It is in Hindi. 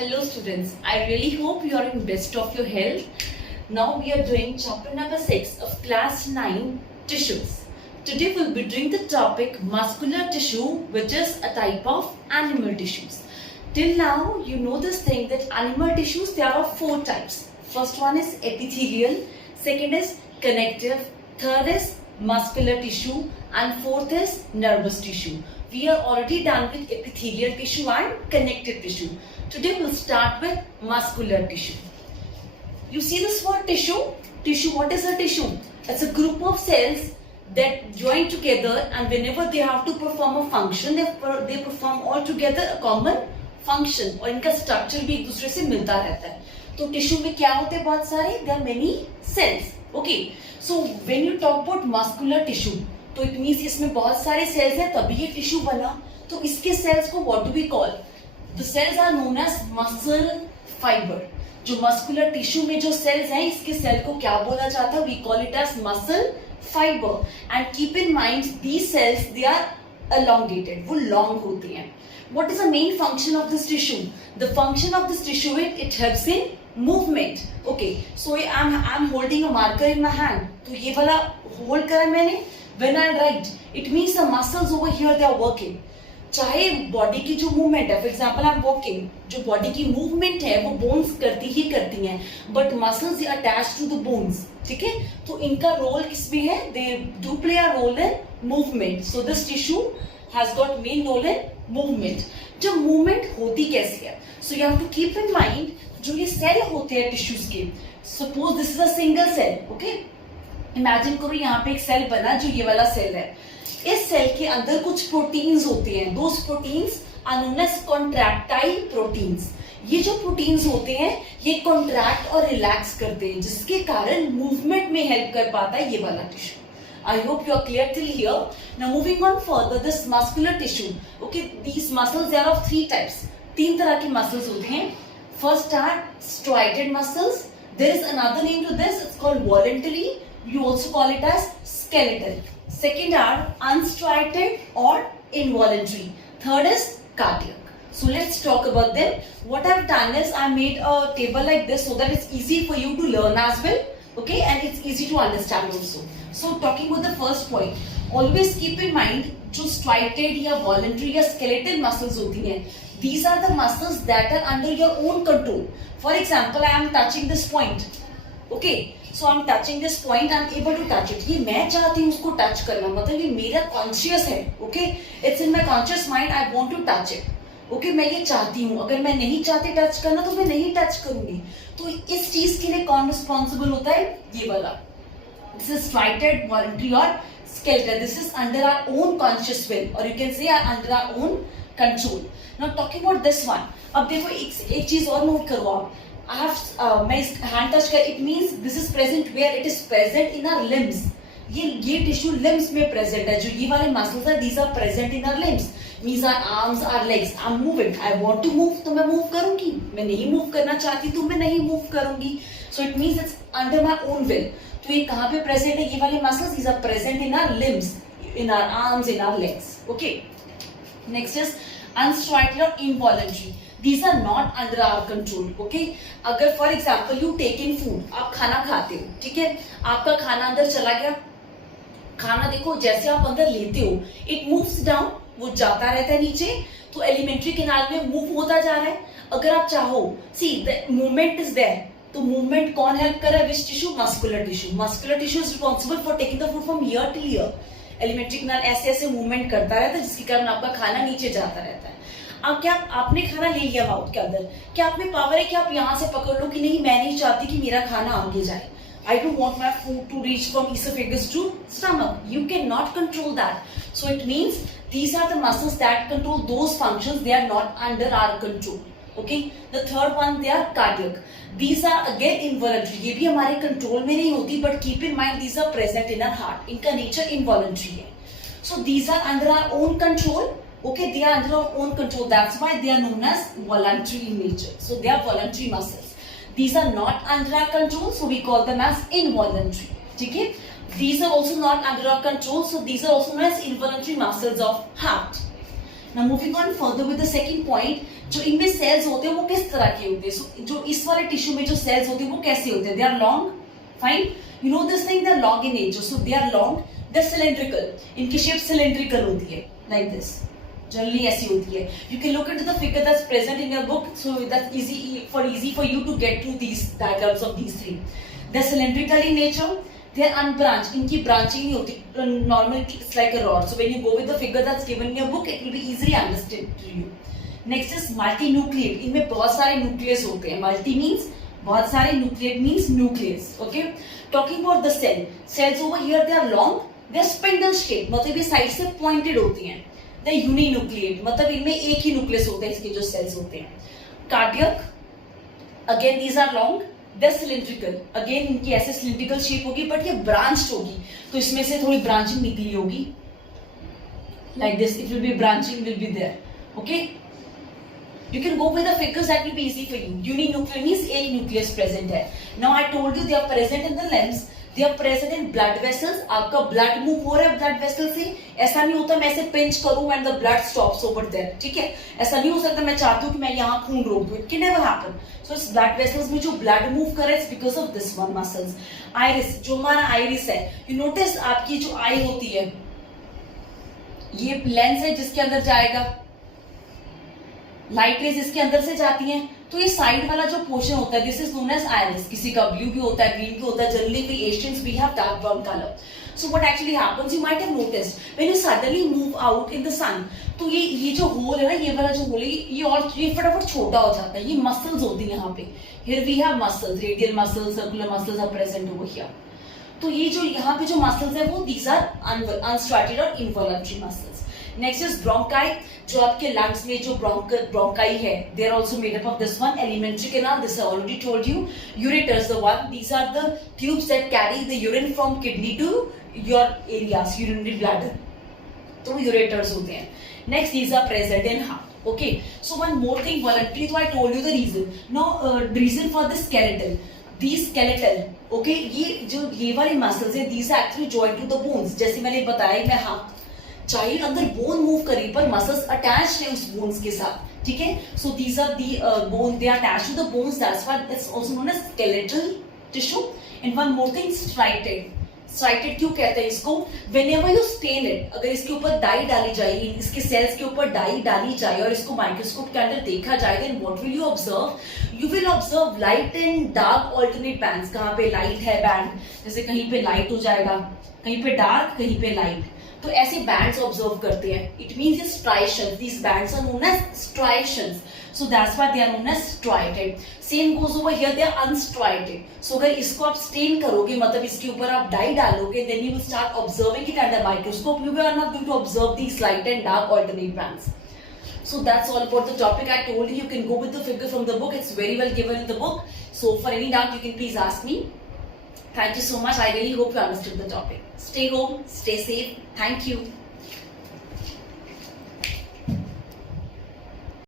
Hello students, I really hope you are in best of your health. Now we are doing chapter number 6 of class 9 tissues. Today we will be doing the topic muscular tissue, which is a type of animal tissues. Till now you know this thing that animal tissues, there are 4 types. First one is epithelial, second is connective, third is muscular tissue and fourth is nervous tissue. We are already done with epithelial tissue and connective tissue. Today we'll start with muscular tissue. You see this word tissue? Tissue, what is a tissue? It's a group of cells that join together, and whenever they have to perform a function, they perform all together a common function, और इनका structure भी एक दूसरे से मिलता रहता है. तो टिश्यू में क्या होते हैं? बहुत सारे, there are many cells. Okay, so when you talk about muscular tissue, तो it means इसमें बहुत सारे cells हैं तभी ये टिश्यू बना. तो इसके cells को what do we call? The cells are known as muscle fiber. जो muscular tissue में जो cells हैं, इसके cell को क्या बोला जाता है? We call it as muscle fiber. And keep in mind these cells, they are elongated. वो long होते हैं. What is the main function of this tissue? The function of this tissue is it helps in movement. Okay, so I'm holding a marker in my hand. तो ये वाला hold करा मैंने. When I write, it means the muscles over here they are working. चाहे बॉडी की जो मूवमेंट है, for example I am walking, जो बॉडी की मूवमेंट है वो बोन्स करती ही करती हैं, but muscles attach to the bones. ठीक है, तो इनका रोल किसमें है? They do play a role in movement. So this tissue has got main role in movement. जब मूवमेंट होती कैसे है? So you have to keep in mind, जो ये सेल होते हैं टिश्यूज के, suppose this is a single cell. Okay, imagine करो यहाँ पे एक सेल बना जो ये वाला सेल है. इस सेल के अंदर कुछ प्रोटीन्स होते हैं. Those proteins are known as contractile proteins. ये जो प्रोटीन्स होते हैं ये कॉन्ट्रैक्ट और रिलैक्स करते हैं, जिसके कारण मूवमेंट में हेल्प कर पाता है ये वाला tissue. I hope you are clear till here. Now moving on further, this muscular tissue. Okay, these muscles, they are of 3 types. 3 तरह के muscles होते हैं. First are striated muscles. There is another name to this. It's called voluntary. You also call it as skeletal. Second are unstriated or involuntary. Third is cardiac. So let's talk about them. What I've done is I made a table like this so that it's easy for you to learn as well. Okay, and it's easy to understand also. So talking about the first point, always keep in mind जो striated या voluntary या skeletal muscles होती हैं, these are the muscles that are under your own control. For example, I am touching this point. Okay, so I'm touching this point, I'm able to touch it. ये मैं चाहती हूँ उसको टच करना, मतलब ये मेरा कॉन्शियस है. Okay, it's in my conscious mind, I want to touch it. Okay, मैं ये चाहती हूँ. अगर मैं नहीं चाहती टच करना तो मैं नहीं टच करूंगी. तो इस चीज के लिए कौन रिस्पॉन्सिबल होता है? ये वाला. दिस इज striated, voluntary और skeletal. This is under our own conscious will, or you can say under our own control. Now talking about this one. अब देखो एक चीज और नोट करो आप. मैं इस हैंड टच कर, it means this is present where it is present in our limbs. ये टिश्यू लिम्स में प्रेजेंट है. जो ये वाले मसल्स है, these are present in our limbs. Means our arms, our legs. I am moving, I want to move, तो मैं मूव करूंगी. मैं नहीं मूव करना चाहती तो मैं नहीं मूव करूंगी. So it means it's under my own will. तो ये कहाँ पे प्रेजेंट है? ये वाले muscles, these are present in our limbs, in our arms, in our legs. Okay, next is unstriated or involuntary. These are not under our control. Okay, अगर for example you take in food, आप खाना खाते हो, ठीक है, आपका खाना अंदर चला गया. खाना देखो जैसे आप अंदर लेते हो, it moves down, वो जाता रहता है नीचे, तो एलिमेंट्री कैनाल में मूव होता जा रहा है. अगर आप चाहो, see the movement is there, तो मूवमेंट कौन हेल्प कर रहा है? Which tissue? Muscular tissue. Muscular tissue is responsible for taking the food from ear to ear. Alimentary canal ऐसे ऐसे मूवमेंट करता रहता है, जिसके कारण आपका खाना नीचे जाता रहता है. अब क्या आपने खाना ले लिया माउथ के अंदर, क्या आप में पावर है कि आप यहाँ से पकड़ लो कि नहीं, मैं नहीं चाहती कि मेरा खाना आगे जाए. I don't want my food to reach from esophagus to stomach. You cannot control that. So it means these are the muscles that control those functions. They are not under our control. Okay. The third one, they are cardiac. These are again involuntary. ये भी हमारे कंट्रोल में नहीं होती, but keep in mind these are present in our heart. इनका nature involuntary है. So these are under our own control. Okay, they are under our own control. That's why they are known as voluntary in nature. So they are voluntary muscles. These are not under our control, so we call them as involuntary. Okay? These are also not under our control, so these are also known as involuntary muscles of heart. Now moving on further with the second point, जो इनमें cells होते हैं वो किस तरह के होते हैं? So जो इस वाले टिश्यू में जो cells होते हैं वो कैसे होते हैं? They are long, fine. You know this thing, they are long in nature. So they are long, they are cylindrical. इनकी shape cylindrical होती है, like this. Generally ऐसी होती है. You can look into the figure that's present in your book, so that's easy for you to get through these diagrams of these three. They are cylindrical in nature. They are unbranched. इनकी branching नहीं होती. Normally it's like a rod. So when you go with the figure that's given in your book, it will be easily understood to you. Next is multinucleate. इनमें बहुत सारे nucleus होते हैं. Multi means बहुत सारे, nucleate means nucleus. Okay. Talking about the cell. Cells over here they are long. They are spindle shaped. मतलब ये side से pointed होती हैं. They are uninucleate. मतलब इनमें एक ही nucleus होता है, इसके जो cells होते हैं. Cardiac. Again these are long. They're cylindrical. Again इनकी ऐसे cylindrical shape होगी, but ये branched होगी, तो इसमें से थोड़ी branching निकली होगी. Like this, it will be branching will be there. Okay. You can go with the figures, that will be easy for you. Uninuclear means एक nucleus present है. Now I told you they are present in the limbs. They are present in blood vessels. आपका blood move हो रहा है blood vessel से. ऐसा नहीं होता मैं ऐसे pinch करूँ and the blood stops over there. ठीक है? ऐसा नहीं हो सकता मैं चाहती हूँ कि मैं यहाँ खून रोक दूँ. It can never happen. So इस blood vessels में जो blood move कर रहा है, it's because of this one muscles. Iris, जो हमारा iris है, you notice आपकी जो eye होती है, ये lens है जिसके अंदर जाएगा. लाइट रेज इसके अंदर से जाती हैं, तो ये साइड वाला जो पोर्शन होता है, this is known as iris. किसी का ब्लू भी होता है, ग्रीन भी होता है. Generally we Asians we have dark brown colour. So what actually happens, you might have noticed when you suddenly move out in the sun, तो ये जो होल है ना, ये वाला जो होल है, ये फटाफट छोटा हो जाता है. ये मसल्स होती है यहाँ पे. Here we have muscles, radial muscles, circular muscles are present over here. तो ये जो यहाँ पे जो मसल्स है वो दीज आर अनस्ट्राटेड और involuntary muscles. Next is bronchi. जो आपके लंग्स में जो ब्रोंकाई है, they are also made up of this one. Alimentary canal, this I already told you. Ureters, the one, these are the tubes that carry the urine from kidney to your areas, urinary bladder. तो यूरेटर्स होते हैं. Next, these are present in heart. Okay. So one more thing, voluntary, तो I told you the reason. Now region for the skeletal. These skeletal, okay, ये वाले मसल्स हैं, these are actually joined to the bones. जैसे मैंने बताया, मैं हाथ चाहे अंदर बोन मूव करी पर मसल्स अटैच्ड है उस बोन्स के साथ. ठीक है. So these are the bone, they are attached to the bones, that's why it's also known as skeletal tissue. And one more thing, striated. Striated क्यों कहते हैं इसको? व्हेनेवर यू स्टेन इट, अगर इसके ऊपर डाई डाली जाए, इसके सेल्स के ऊपर डाई डाली जाए और इसको माइक्रोस्कोप के अंदर देखा जाए, then what will you observe? You will observe light and dark alternate bands. कहाँ पे लाइट है बैंड, जैसे कहीं पे लाइट हो जाएगा, कहीं पे डार्क, कहीं पे लाइट, तो ऐसे बैंड्स ऑब्जर्व करते हैं. इट मींस ये striations, these bands are known as striations. So that's why they are known as striated. Same goes over here, they are unstriated. So अगर इसको आप स्टेन करोगे, मतलब इसके ऊपर आप डाई डालोगे, then you will start observing it under microscope. You are not going to observe these light and dark alternate bands. So that's all about the topic. I told you, you can go with the figure from the book. It's very well given in the book. So for any doubt, you can please ask me. Thank you so much. I really hope you understood the topic. Stay home, stay safe. Thank you.